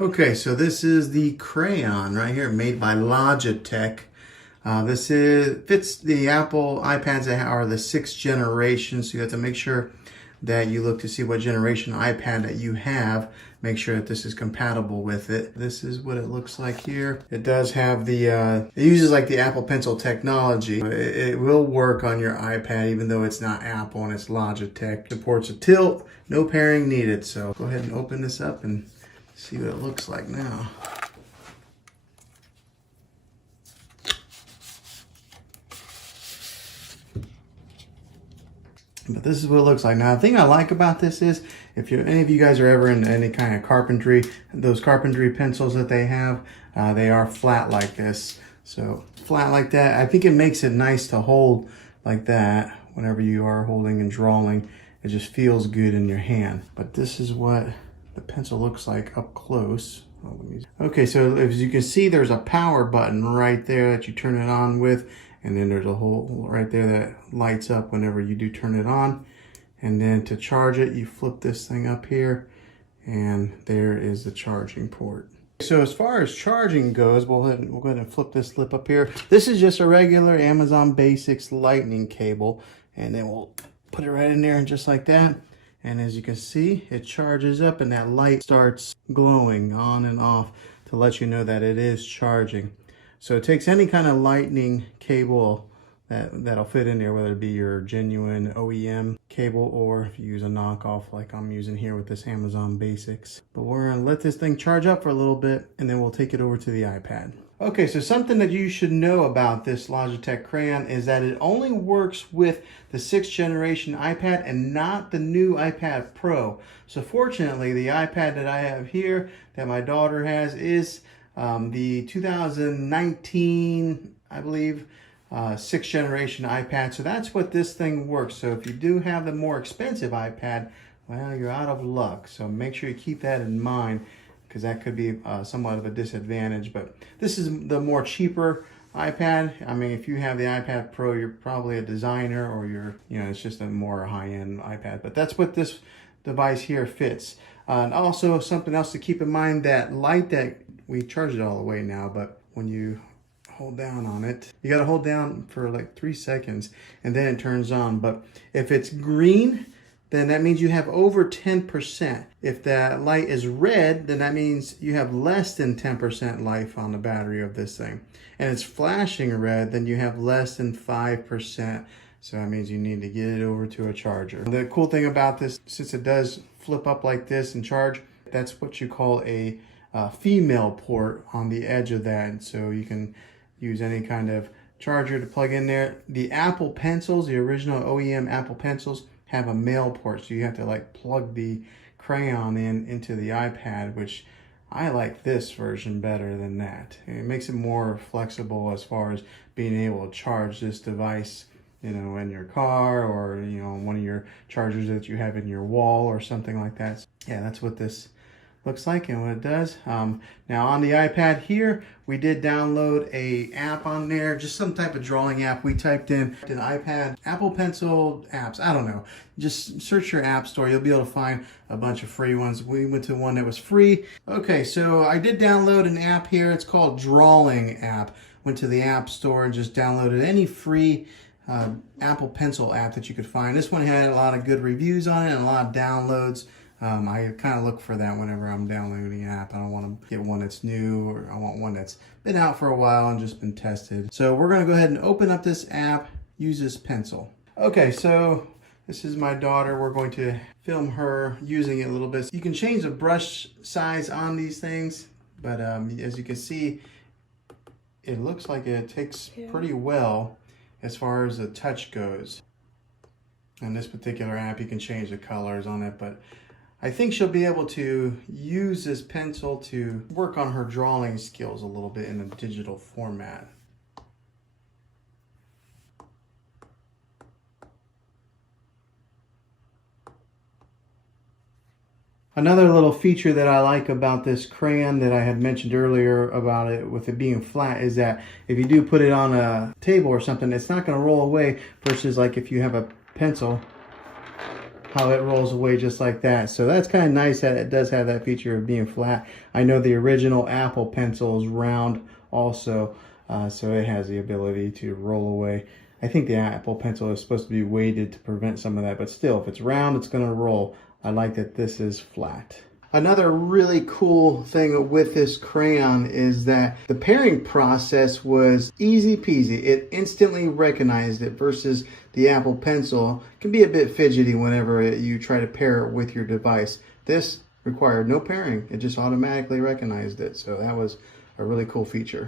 Okay, so this is the crayon right here, made by Logitech. Fits the Apple iPads that are the 6th generation, so you have to make sure that you look to see what generation iPad that you have. Make sure that this is compatible with it. This is what it looks like here. It does have the, it uses like the Apple Pencil technology. It will work on your iPad even though it's not Apple and it's Logitech. Supports a tilt, no pairing needed. So go ahead and open this up and see what it looks like now. But this is what it looks like. Now, the thing I like about this is, if any of you guys are ever in any kind of carpentry, those carpentry pencils that they have, they are flat like this. So flat like that, I think it makes it nice to hold like that whenever you are holding and drawing. It just feels good in your hand. But this is what the pencil looks like up close. Okay, so as you can see, there's a power button right there that you turn it on with. And then there's a hole right there that lights up whenever you do turn it on. And then to charge it, you flip this thing up here, and there is the charging port. So as far as charging goes, we'll go ahead and flip this lip up here. This is just a regular Amazon Basics lightning cable, and then we'll put it right in there and just like that. And as you can see, it charges up and that light starts glowing on and off to let you know that it is charging. So it takes any kind of lightning cable that'll fit in there, whether it be your genuine OEM cable or if you use a knockoff like I'm using here with this Amazon Basics. But we're gonna let this thing charge up for a little bit and then we'll take it over to the iPad. Okay, so something that you should know about this Logitech crayon is that it only works with the 6th generation iPad and not the new iPad Pro. So fortunately, the iPad that I have here that my daughter has is the 2019, I believe, 6th generation iPad. So that's what this thing works. So if you do have the more expensive iPad, well, you're out of luck. So make sure you keep that in mind, because that could be somewhat of a disadvantage. But this is the more cheaper iPad. I mean, if you have the iPad Pro, you're probably a designer, or it's just a more high-end iPad. But that's what this device here fits. And also something else to keep in mind, that light that we charge it all the way now, but when you hold down on it, you got to hold down for like 3 seconds and then it turns on. But if it's green, then that means you have over 10%. If that light is red, then that means you have less than 10% life on the battery of this thing. And it's flashing red, then you have less than 5%. So that means you need to get it over to a charger. The cool thing about this, since it does flip up like this and charge, that's what you call a female port on the edge of that. And so you can use any kind of charger to plug in there. The Apple Pencils, the original OEM Apple Pencils, have a male port, so you have to like plug the crayon into the iPad, which I like this version better than that. It makes it more flexible as far as being able to charge this device, in your car, or one of your chargers that you have in your wall or something like that. Yeah, that's what this looks like and what it does. Now on the iPad here, we did download a app on there, just some type of drawing app. We typed in an iPad Apple Pencil apps. I don't know. Just search your app store. You'll be able to find a bunch of free ones. We went to one that was free. Okay, so I did download an app here. It's called Drawing app. Went to the app store and just downloaded any free Apple Pencil app that you could find. This one had a lot of good reviews on it and a lot of downloads. I kind of look for that whenever I'm downloading an app. I don't want to get one that's new, or I want one that's been out for a while and just been tested. So we're going to go ahead and open up this app, use this pencil. Okay, so this is my daughter. We're going to film her using it a little bit. You can change the brush size on these things, but as you can see, it looks like it takes pretty well as far as the touch goes. On this particular app, you can change the colors on it, but I think she'll be able to use this pencil to work on her drawing skills a little bit in a digital format. Another little feature that I like about this crayon that I had mentioned earlier about it with it being flat is that if you do put it on a table or something, it's not going to roll away, versus like if you have a pencil how it rolls away just like that. So that's kind of nice that it does have that feature of being flat. I know the original Apple Pencil is round also, so it has the ability to roll away. I think the Apple Pencil is supposed to be weighted to prevent some of that, but still, if it's round, it's going to roll. I like that this is flat. Another really cool thing with this crayon is that the pairing process was easy peasy. It instantly recognized it versus the Apple Pencil can be a bit fidgety whenever you try to pair it with your device. This required no pairing. It just automatically recognized it. So that was a really cool feature.